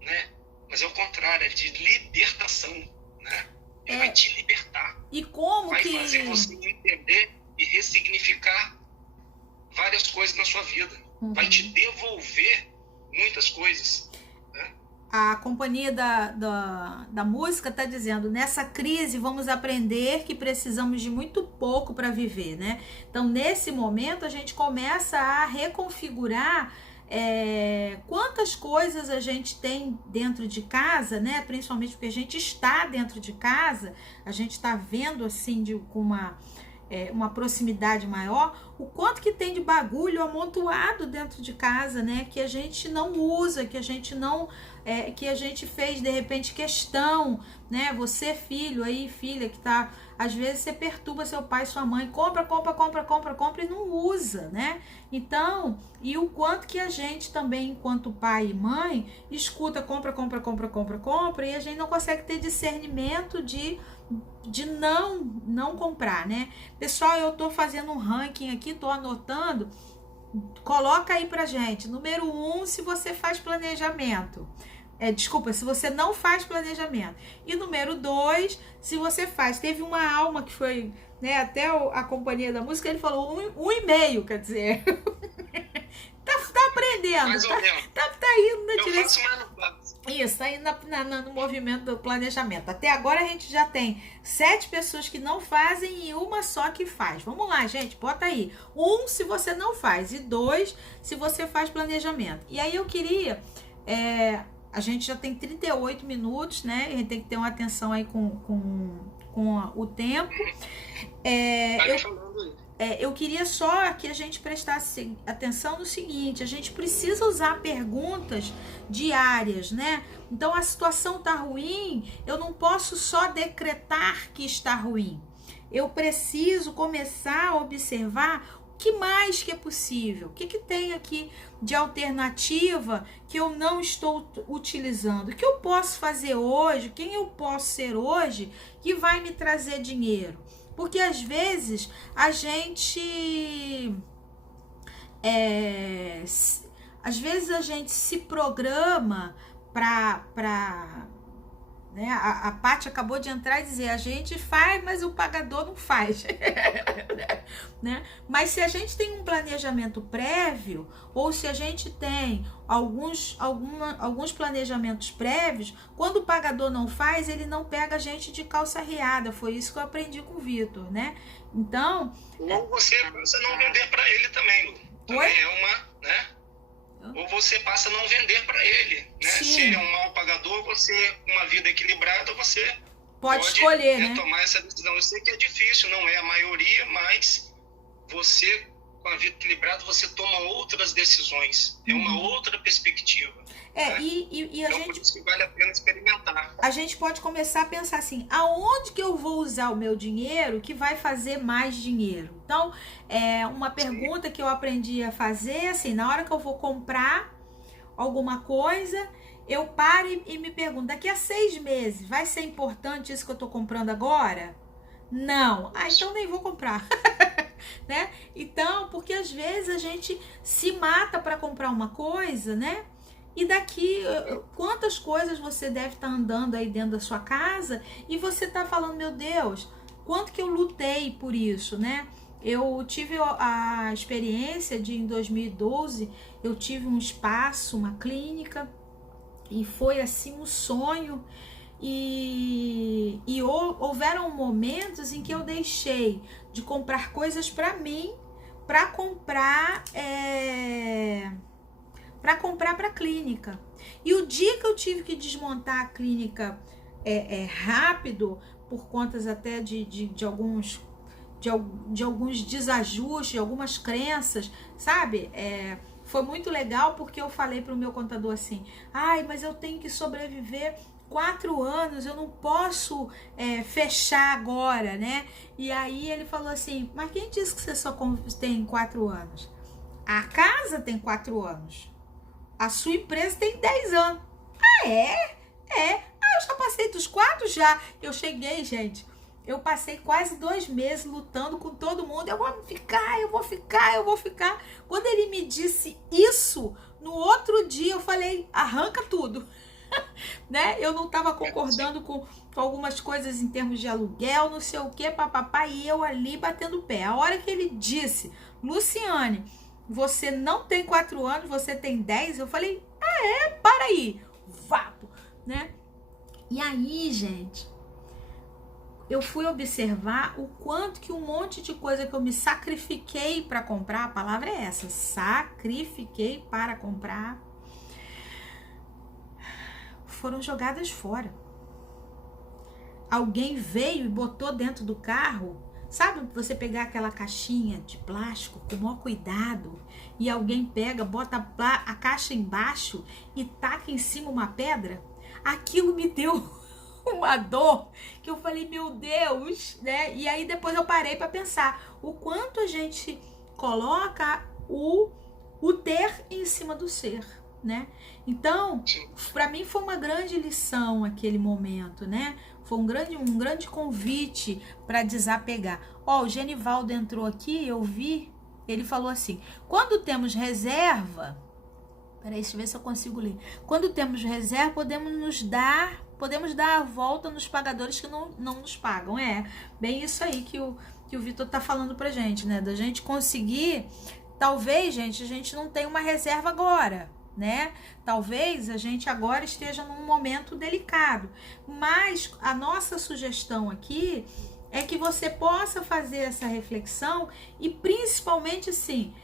né? Mas é o contrário, é de libertação, né? Ele vai te libertar. E como vai fazer você entender e ressignificar várias coisas na sua vida. Uhum. Vai te devolver muitas coisas, né? A companhia da música está dizendo, nessa crise vamos aprender que precisamos de muito pouco para viver, né? Então, nesse momento, a gente começa a reconfigurar quantas coisas a gente tem dentro de casa, né? Principalmente porque a gente está dentro de casa, a gente está vendo assim com uma proximidade maior, o quanto que tem de bagulho amontoado dentro de casa, né? Que a gente não usa, que a gente não... que a gente fez de repente questão, né? Você, filho aí, filha, que tá... Às vezes você perturba seu pai, sua mãe, compra e não usa, né? Então, e o quanto que a gente também, enquanto pai e mãe, escuta, compra, e a gente não consegue ter discernimento de não comprar, né? Pessoal, eu tô fazendo um ranking aqui, tô anotando, coloca aí pra gente. Número 1, se você faz planejamento. Desculpa, se você não faz planejamento. E número 2, se você faz. Teve uma alma que foi, né, até a companhia da música, ele falou 1,5, quer dizer. tá aprendendo. Mais ou menos. Tá indo na direção. Eu faço mais no plano. Isso, tá indo no movimento do planejamento. Até agora a gente já tem 7 pessoas que não fazem e uma só que faz. Vamos lá, gente, bota aí. 1, se você não faz, e 2, se você faz planejamento. E aí eu queria... a gente já tem 38 minutos, né? A gente tem que ter uma atenção aí com o tempo. Eu queria só que a gente prestasse atenção no seguinte: a gente precisa usar perguntas diárias, né? Então, a situação tá ruim, eu não posso só decretar que está ruim. Eu preciso começar a observar o que mais que é possível, o que tem aqui de alternativa que eu não estou utilizando, o que eu posso fazer hoje, quem eu posso ser hoje que vai me trazer dinheiro. Porque às vezes a gente se programa para né? A Paty acabou de entrar e dizer, a gente faz, mas o pagador não faz. Né? Mas se a gente tem um planejamento prévio, ou se a gente tem alguns planejamentos prévios, quando o pagador não faz, ele não pega a gente de calça riada. Foi isso que eu aprendi com o Vitor, né? Então... Ou você não vender para ele também, Lu. Também é uma, né? Ou você passa a não vender para ele, né? Sim. Se ele é um mau pagador, você, uma vida equilibrada, você pode escolher, né? tomar essa decisão. Eu sei que é difícil, não é a maioria, mas você, com a vida equilibrada, você toma outras decisões. É uma outra perspectiva. É, né? e a Então, gente... por isso que vale a pena experimentar. A gente pode começar a pensar assim, aonde que eu vou usar o meu dinheiro que vai fazer mais dinheiro? Então, uma pergunta que eu aprendi a fazer, assim, na hora que eu vou comprar alguma coisa, eu paro e me pergunto, daqui a 6 meses, vai ser importante isso que eu tô comprando agora? Não. Ah, então nem vou comprar. Né? Então, porque às vezes a gente se mata para comprar uma coisa, né? E daqui, quantas coisas você deve estar andando aí dentro da sua casa e você tá falando, meu Deus, quanto que eu lutei por isso, né? Eu tive a experiência de, em 2012, eu tive um espaço, uma clínica, e foi assim um sonho. E houveram momentos em que eu deixei de comprar coisas para mim, para comprar para a clínica. E o dia que eu tive que desmontar a clínica rápido, por contas até de alguns desajustes, de algumas crenças, sabe? Foi muito legal, porque eu falei para o meu contador assim, ai, mas eu tenho que sobreviver 4 anos, eu não posso fechar agora, né? E aí ele falou assim, mas quem disse que você só tem 4 anos? A casa tem 4 anos. A sua empresa tem 10 anos. Ah, é? Ah, eu já passei dos 4 já. Eu cheguei, gente, eu passei quase 2 meses lutando com todo mundo. Eu vou ficar. Quando ele me disse isso, no outro dia eu falei, arranca tudo. Né? Eu não estava concordando com algumas coisas em termos de aluguel, não sei o que, papapá, e eu ali batendo o pé. A hora que ele disse, Luciane, você não tem 4 anos, você tem 10, eu falei, para aí, vapo, né? E aí, gente, eu fui observar o quanto que um monte de coisa que eu me sacrifiquei para comprar, a palavra é essa, sacrifiquei para comprar, foram jogadas fora. Alguém veio e botou dentro do carro. Sabe você pegar aquela caixinha de plástico com o maior cuidado e alguém pega, bota a caixa embaixo e taca em cima uma pedra? Aquilo me deu uma dor que eu falei, meu Deus, né? E aí depois eu parei para pensar o quanto a gente coloca o ter em cima do ser, né? Então, para mim foi uma grande lição aquele momento, né? Foi um grande convite para desapegar. Ó, o Genivaldo entrou aqui, eu vi, ele falou assim, quando temos reserva, peraí, deixa eu ver se eu consigo ler. Quando temos reserva, podemos dar a volta nos pagadores que não nos pagam. É bem isso aí que o Vitor tá falando pra gente, né? Da gente conseguir, talvez, gente, a gente não tenha uma reserva agora, né? Talvez a gente agora esteja num momento delicado, mas a nossa sugestão aqui é que você possa fazer essa reflexão e principalmente assim,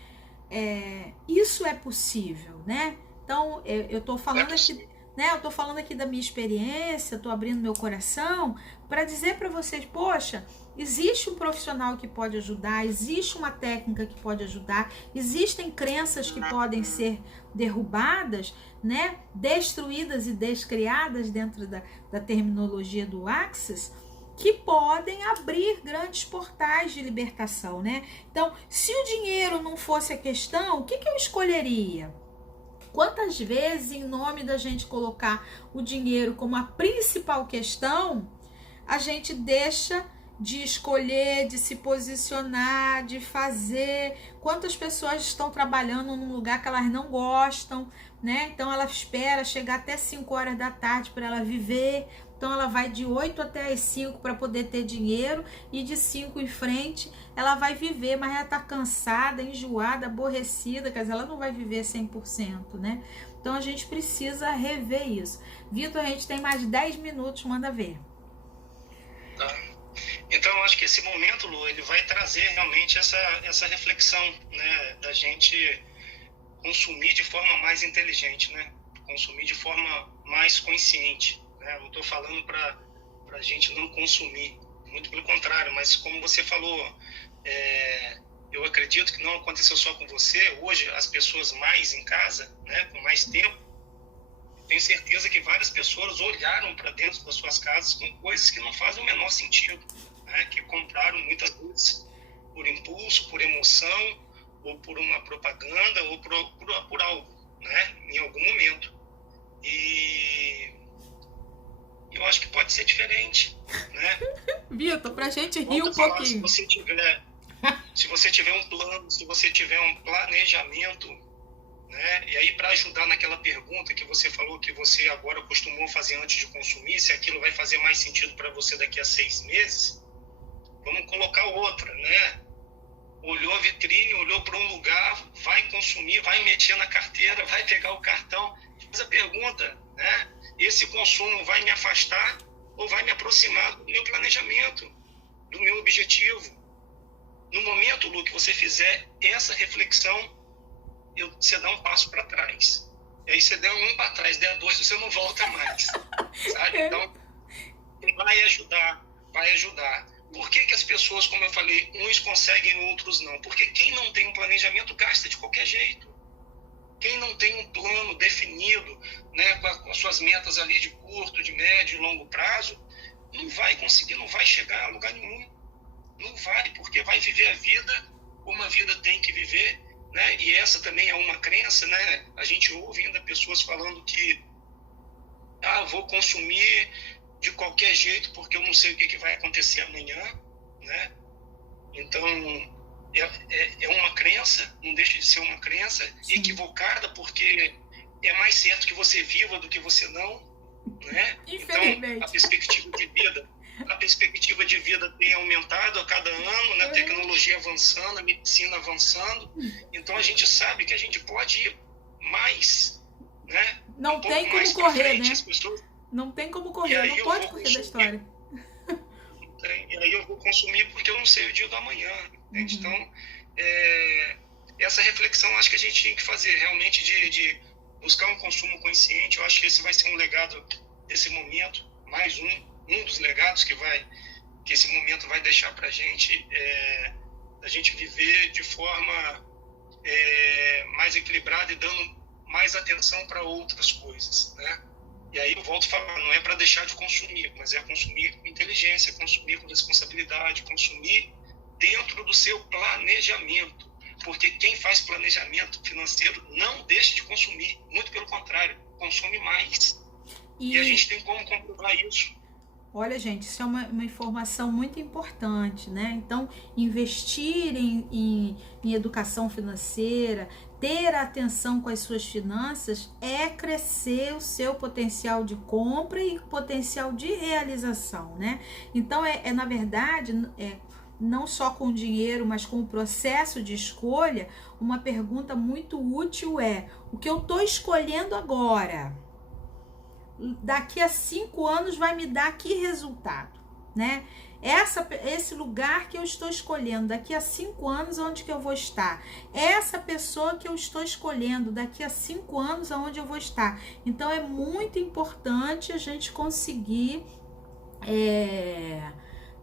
isso é possível, né? Então eu tô falando aqui, né? Eu tô falando aqui da minha experiência, eu tô abrindo meu coração para dizer para vocês, poxa, existe um profissional que pode ajudar, existe uma técnica que pode ajudar, existem crenças que podem ser derrubadas, né? Destruídas e descriadas dentro da terminologia do Access, que podem abrir grandes portais de libertação, né? Então, se o dinheiro não fosse a questão, o que eu escolheria? Quantas vezes, em nome da gente colocar o dinheiro como a principal questão, a gente deixa de escolher, de se posicionar, de fazer. Quantas pessoas estão trabalhando num lugar que elas não gostam, né? Então ela espera chegar até 5 horas da tarde para ela viver. Então ela vai de 8 até as 5 para poder ter dinheiro e de 5 em frente ela vai viver, mas ela tá cansada, enjoada, aborrecida, quer dizer, ela não vai viver 100%, né? Então a gente precisa rever isso. Vitor, a gente tem mais 10 minutos, manda ver. Tá. Então, eu acho que esse momento, Lu, ele vai trazer realmente essa reflexão, né, da gente consumir de forma mais inteligente, né? Consumir de forma mais consciente, né? Não estou falando para a gente não consumir, muito pelo contrário, mas como você falou, eu acredito que não aconteceu só com você. Hoje, as pessoas mais em casa, né, com mais tempo, tenho certeza que várias pessoas olharam para dentro das suas casas com coisas que não fazem o menor sentido, né? Que compraram muitas vezes por impulso, por emoção, ou por uma propaganda, ou por algo, né? Em algum momento. E eu acho que pode ser diferente, né? Vitor, pra gente rir um pouquinho. Se você tiver um plano, se você tiver um planejamento, né? E aí, para ajudar naquela pergunta que você falou que você agora costumou fazer antes de consumir, se aquilo vai fazer mais sentido para você daqui a 6 meses, vamos colocar outra, né? Olhou a vitrine, olhou para um lugar, vai consumir, vai mexer na carteira, vai pegar o cartão, faz a pergunta, né? Esse consumo vai me afastar ou vai me aproximar do meu planejamento, do meu objetivo? No momento, Lu, que você fizer essa reflexão, você dá um passo para trás. E aí você der um para trás, der 2, você não volta mais. Sabe? Então, vai ajudar, vai ajudar. Por que as pessoas, como eu falei, uns conseguem, outros não? Porque quem não tem um planejamento gasta de qualquer jeito. Quem não tem um plano definido, né, com as suas metas ali de curto, de médio e longo prazo, não vai conseguir, não vai chegar a lugar nenhum. Não vai, porque vai viver a vida como a vida tem que viver, né? E essa também é uma crença, né? A gente ouve ainda pessoas falando que vou consumir de qualquer jeito porque eu não sei o que vai acontecer amanhã, né? Então, é uma crença, não deixa de ser uma crença. Sim. Equivocada, porque é mais certo que você viva do que você não, né? Então, a perspectiva de vida tem aumentado a cada ano, né? A tecnologia avançando, a medicina avançando. Então, a gente sabe que a gente pode ir mais, né? Não tem como correr, né? Não tem como correr, não pode correr da história. E aí eu vou consumir porque eu não sei o dia do amanhã. Uhum. Então, essa reflexão acho que a gente tinha que fazer, realmente, de buscar um consumo consciente. Eu acho que esse vai ser um legado desse momento, mais um dos legados que esse momento vai deixar para a gente, a gente viver de forma mais equilibrada e dando mais atenção para outras coisas, né? E aí eu volto a falar, não é para deixar de consumir, mas é consumir com inteligência, consumir com responsabilidade, consumir dentro do seu planejamento. Porque quem faz planejamento financeiro não deixa de consumir, muito pelo contrário, consome mais. E a gente tem como comprovar isso. Olha, gente, isso é uma informação muito importante, né? Então, investir em educação financeira, ter atenção com as suas finanças, é crescer o seu potencial de compra e potencial de realização, né? Então, na verdade, não só com o dinheiro, mas com o processo de escolha, uma pergunta muito útil é: o que eu estou escolhendo agora, daqui a 5 anos vai me dar que resultado, né? Esse lugar que eu estou escolhendo, daqui a 5 anos, onde que eu vou estar? Essa pessoa que eu estou escolhendo, daqui a 5 anos, aonde eu vou estar? Então, é muito importante a gente conseguir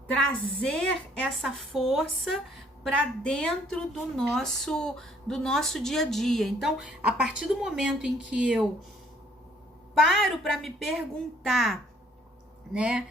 trazer essa força para dentro do nosso dia a dia. Então, a partir do momento em que eu paro para me perguntar, né,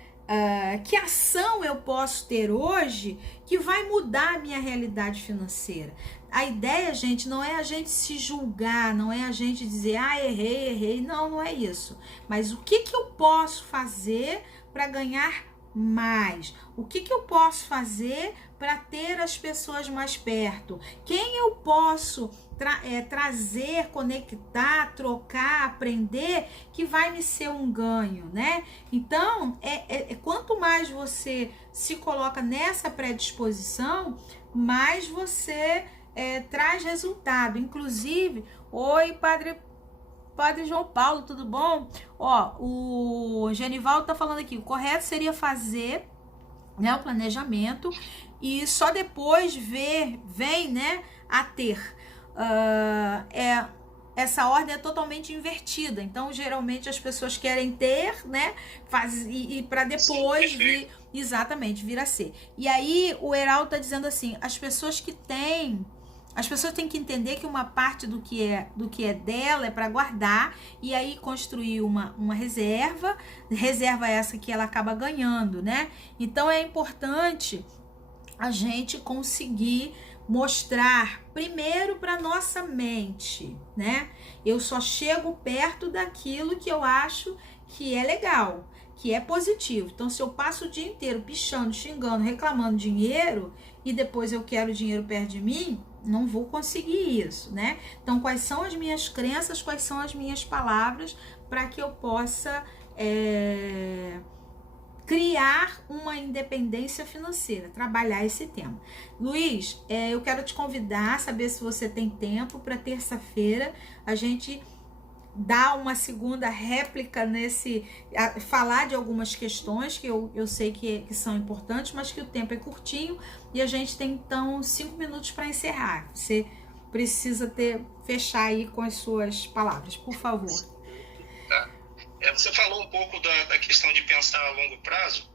que ação eu posso ter hoje que vai mudar a minha realidade financeira. A ideia, gente, não é a gente se julgar, não é a gente dizer, errei, não é isso. Mas o que eu posso fazer para ganhar mais? O que eu posso fazer para ter as pessoas mais perto? Quem eu posso trazer, conectar, trocar, aprender, que vai me ser um ganho, né? Então, quanto mais você se coloca nessa predisposição, mais você traz resultado. Inclusive, oi, Padre João Paulo, tudo bom? Ó, o Genivaldo tá falando aqui, o correto seria fazer, né, o planejamento e só depois vem, né, a ter. essa ordem é totalmente invertida. Então, geralmente as pessoas querem ter, né? E para depois vir, exatamente, vir a ser. E aí o Heraldo está dizendo assim: as pessoas têm que entender que uma parte do que é dela é para guardar e aí construir uma reserva essa que ela acaba ganhando, né? Então é importante a gente conseguir mostrar primeiro para nossa mente, né? Eu só chego perto daquilo que eu acho que é legal, que é positivo. Então, se eu passo o dia inteiro pichando, xingando, reclamando dinheiro e depois eu quero dinheiro perto de mim, não vou conseguir isso, né? Então, quais são as minhas crenças, quais são as minhas palavras para que eu possa criar uma independência financeira, trabalhar esse tema. Luiz, eu quero te convidar, saber se você tem tempo para terça-feira a gente dar uma segunda réplica falar de algumas questões que eu sei que são importantes, mas que o tempo é curtinho e a gente tem então 5 minutos para encerrar. Você precisa fechar aí com as suas palavras, por favor. Você falou um pouco da questão de pensar a longo prazo,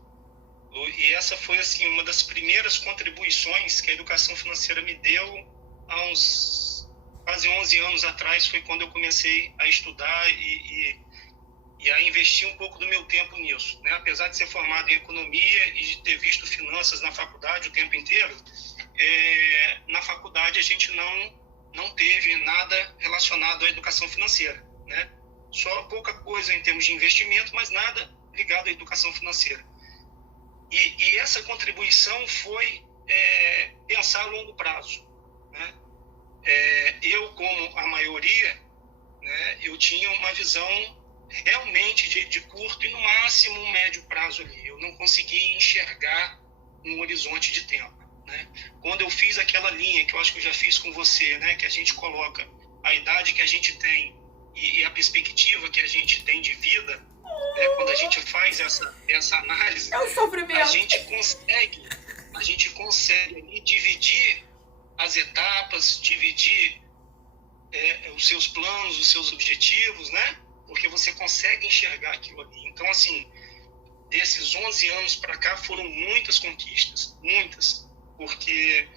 Lu, e essa foi assim, uma das primeiras contribuições que a educação financeira me deu há uns quase 11 anos atrás. Foi quando eu comecei a estudar e a investir um pouco do meu tempo nisso, né? Apesar de ser formado em economia e de ter visto finanças na faculdade o tempo inteiro, na faculdade a gente não teve nada relacionado à educação financeira, né? Só pouca coisa em termos de investimento, mas nada ligado à educação financeira. E essa contribuição foi pensar a longo prazo, né? Eu, como a maioria, né, eu tinha uma visão realmente de curto e no máximo um médio prazo ali. Eu não conseguia enxergar um horizonte de tempo, né? Quando eu fiz aquela linha, que eu acho que eu já fiz com você, né, que a gente coloca a idade que a gente tem e a perspectiva que a gente tem de vida, né, quando a gente faz essa análise, a gente consegue ali dividir as etapas, dividir os seus planos, os seus objetivos, né? Porque você consegue enxergar aquilo ali. Então, assim, desses 11 anos para cá foram muitas conquistas, muitas, porque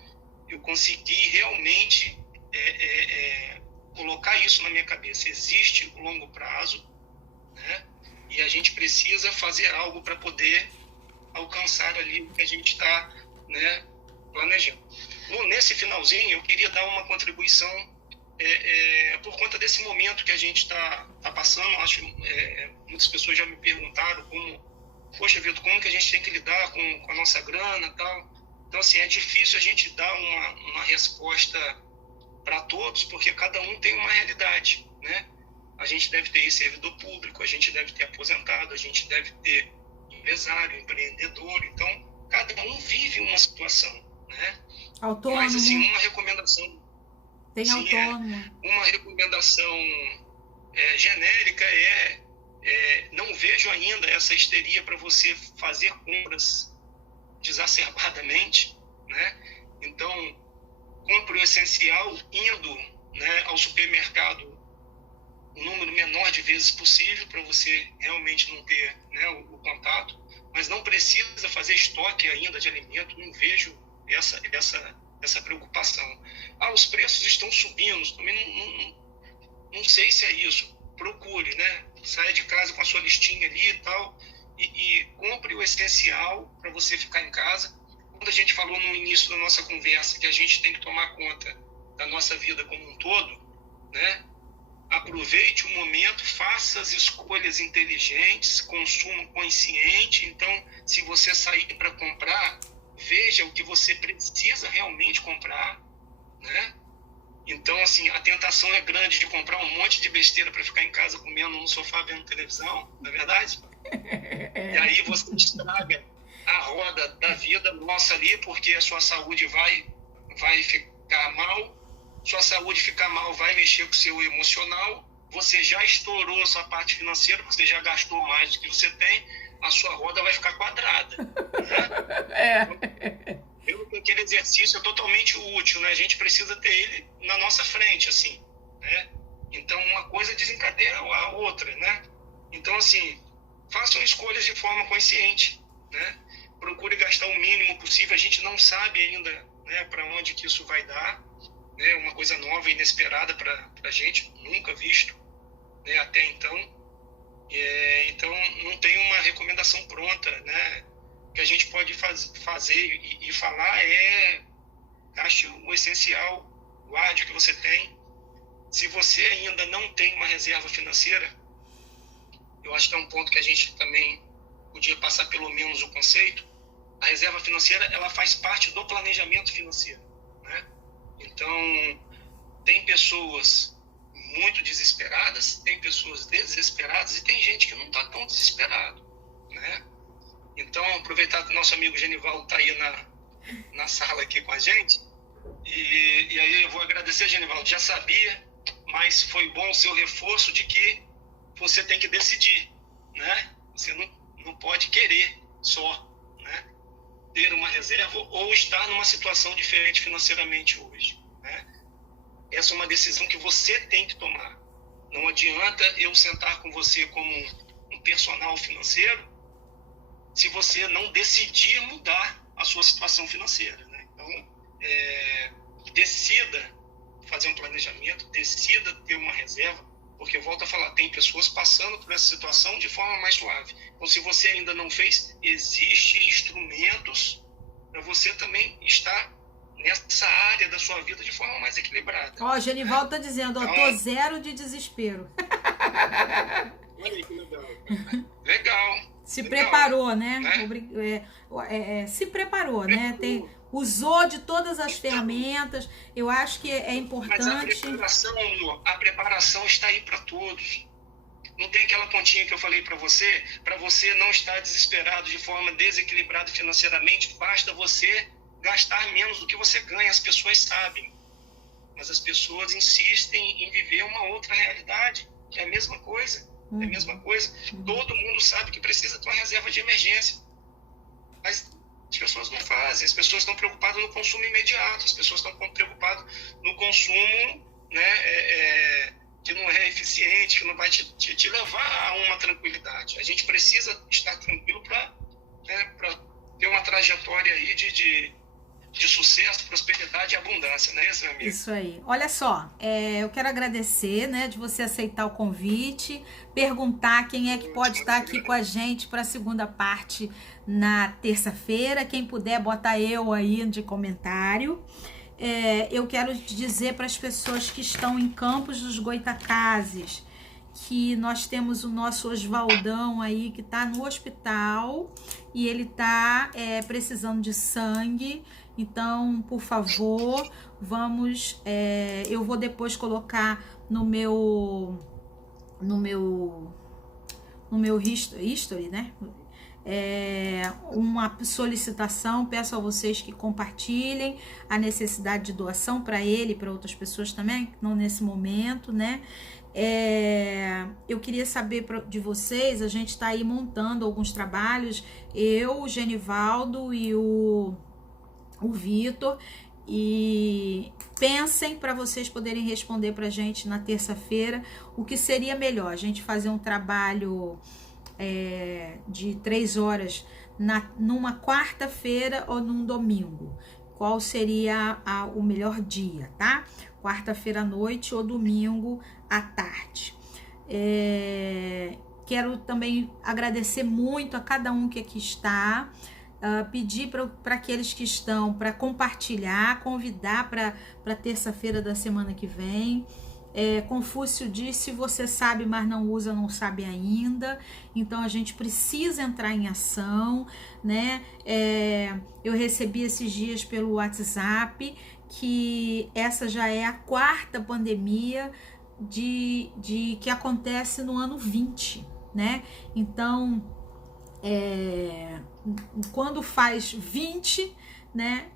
eu consegui realmente colocar isso na minha cabeça. Existe o longo prazo, né? E a gente precisa fazer algo para poder alcançar ali o que a gente está, né, planejando. Nesse finalzinho, eu queria dar uma contribuição por conta desse momento que a gente está passando. Acho muitas pessoas já me perguntaram poxa, Vitor, como que a gente tem que lidar com a nossa grana e tal. Então, assim, é difícil a gente dar uma resposta para todos, porque cada um tem uma realidade, né? A gente deve ter servidor público, a gente deve ter aposentado, a gente deve ter empresário, empreendedor. Então, cada um vive uma situação, né? Autônomo. Mas, assim, uma recomendação... Tem autônomo. Uma recomendação genérica não vejo ainda essa histeria para você fazer compras desacerbadamente, né? Então, compre o essencial indo, né, ao supermercado o número menor de vezes possível para você realmente não ter, né, o contato, mas não precisa fazer estoque ainda de alimento. Não vejo essa preocupação. Os preços estão subindo, também não sei se é isso. Procure, né? Saia de casa com a sua listinha ali e tal, e compre o essencial para você ficar em casa. Quando a gente falou no início da nossa conversa que a gente tem que tomar conta da nossa vida como um todo, né? Aproveite o momento, faça as escolhas inteligentes, consumo consciente. Então, se você sair para comprar, veja o que você precisa realmente comprar, né? Então, assim, a tentação é grande de comprar um monte de besteira para ficar em casa comendo no sofá vendo televisão, não é verdade? E aí você estraga a roda da vida nossa ali, porque a sua saúde vai ficar mal. Sua saúde ficar mal vai mexer com o seu emocional. Você já estourou a sua parte financeira, você já gastou mais do que você tem, a sua roda vai ficar quadrada, né? Aquele exercício é totalmente útil, né? A gente precisa ter ele na nossa frente, assim, né? Então, uma coisa desencadeia a outra, né? Então, assim, façam escolhas de forma consciente, né? Procure gastar o mínimo possível. A gente não sabe ainda, né, para onde que isso vai dar, né? Uma coisa nova e inesperada para a gente, nunca visto, né, até então. Então, não tem uma recomendação pronta, né? O que a gente pode fazer e falar gaste o essencial, guarde o que você tem. Se você ainda não tem uma reserva financeira, eu acho que é um ponto que a gente também podia passar pelo menos o conceito. A reserva financeira, ela faz parte do planejamento financeiro, né? Então, tem pessoas muito desesperadas, tem pessoas desesperadas e tem gente que não está tão desesperado, né? Então, aproveitar que o nosso amigo Genivaldo está aí na sala aqui com a gente, e aí eu vou agradecer, Genivaldo, já sabia, mas foi bom o seu reforço de que você tem que decidir, né? Você não pode querer só, né, ter uma reserva ou estar numa situação diferente financeiramente hoje, né? Essa é uma decisão que você tem que tomar. Não adianta eu sentar com você como um personal financeiro se você não decidir mudar a sua situação financeira, né? Então, decida fazer um planejamento, decida ter uma reserva, porque eu volto a falar, tem pessoas passando por essa situação de forma mais suave. Então, se você ainda não fez, existem instrumentos para você também estar nessa área da sua vida de forma mais equilibrada. Ó, Genivaldo tá dizendo, ó, tô zero de desespero. Olha que legal. Legal. Se preparou, né? Se preparou, né? Usou de todas as ferramentas. Eu acho que é importante. Mas a preparação está aí para todos. Não tem aquela pontinha que eu falei para você não estar desesperado de forma desequilibrada financeiramente, basta você gastar menos do que você ganha. As pessoas sabem, mas as pessoas insistem em viver uma outra realidade, que é a mesma coisa. É a mesma coisa. Todo mundo sabe que precisa ter uma reserva de emergência, mas as pessoas não fazem. As pessoas estão preocupadas no consumo imediato, as pessoas estão preocupadas no consumo, né, que não é eficiente, que não vai te levar a uma tranquilidade. A gente precisa estar tranquilo para ter uma trajetória aí de sucesso, prosperidade e abundância, não é isso, meu amigo? Isso aí. Olha só, eu quero agradecer, né, de você aceitar o convite, perguntar quem é que pode estar aqui com a gente para a segunda parte na terça-feira. Quem puder, bota eu aí de comentário. Eu quero dizer para as pessoas que estão em Campos dos Goytacazes que nós temos o nosso Osvaldão aí que está no hospital e ele está precisando de sangue. Então, por favor, vamos... eu vou depois colocar no meu history, né? Uma solicitação, peço a vocês que compartilhem a necessidade de doação para ele e para outras pessoas também, não nesse momento, né? Eu queria saber de vocês, a gente está aí montando alguns trabalhos, eu, o Genivaldo e o Vitor, e pensem para vocês poderem responder para a gente na terça-feira o que seria melhor, a gente fazer um trabalho de 3 horas numa quarta-feira ou num domingo. Qual seria o melhor dia, tá? Quarta-feira à noite ou domingo à tarde. Quero também agradecer muito a cada um que aqui está, pedir para aqueles que estão para compartilhar, convidar para terça-feira da semana que vem. Confúcio disse, você sabe, mas não usa, não sabe ainda. Então a gente precisa entrar em ação, né? Eu recebi esses dias pelo WhatsApp que essa já é a 4ª pandemia que acontece no ano 20, né? Então, quando faz 20, né,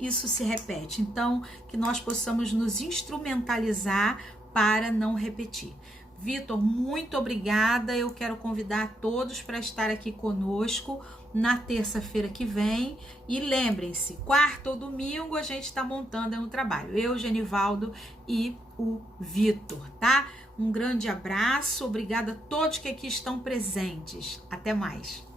isso se repete. Então, que nós possamos nos instrumentalizar para não repetir. Vitor, muito obrigada. Eu quero convidar todos para estar aqui conosco na terça-feira que vem. E lembrem-se, quarta ou domingo a gente está montando um trabalho. Eu, Genivaldo e o Vitor, tá? Um grande abraço. Obrigada a todos que aqui estão presentes. Até mais.